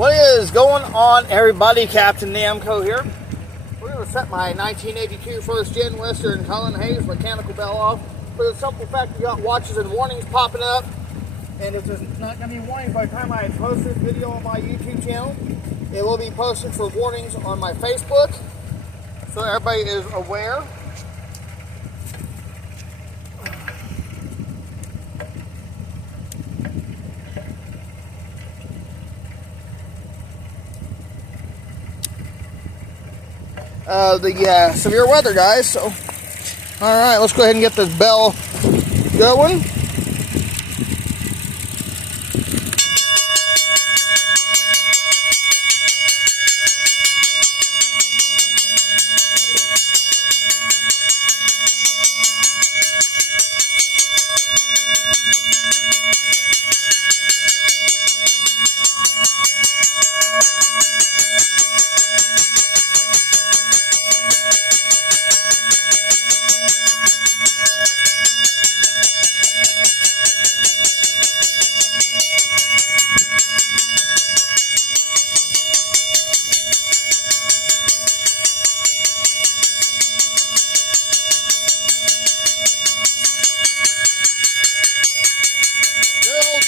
What is going on, everybody? Captain Namco here. We're going to set my 1982 first gen Western Cullen Hayes mechanical bell off for the simple fact we got watches and warnings popping up. And if there's not going to be warnings by the time I post this video on my YouTube channel, it will be posted for warnings on my Facebook, so everybody is aware. The severe weather, guys. So, all right, let's go ahead and get this bell going.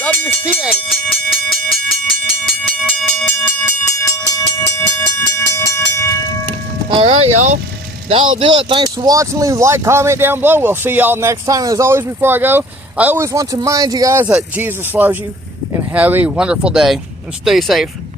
WCH. Alright, y'all. That'll do it. Thanks for watching. Leave a like, comment down below. We'll see y'all next time. As always, before I go, I always want to remind you guys that Jesus loves you, and have a wonderful day. And stay safe.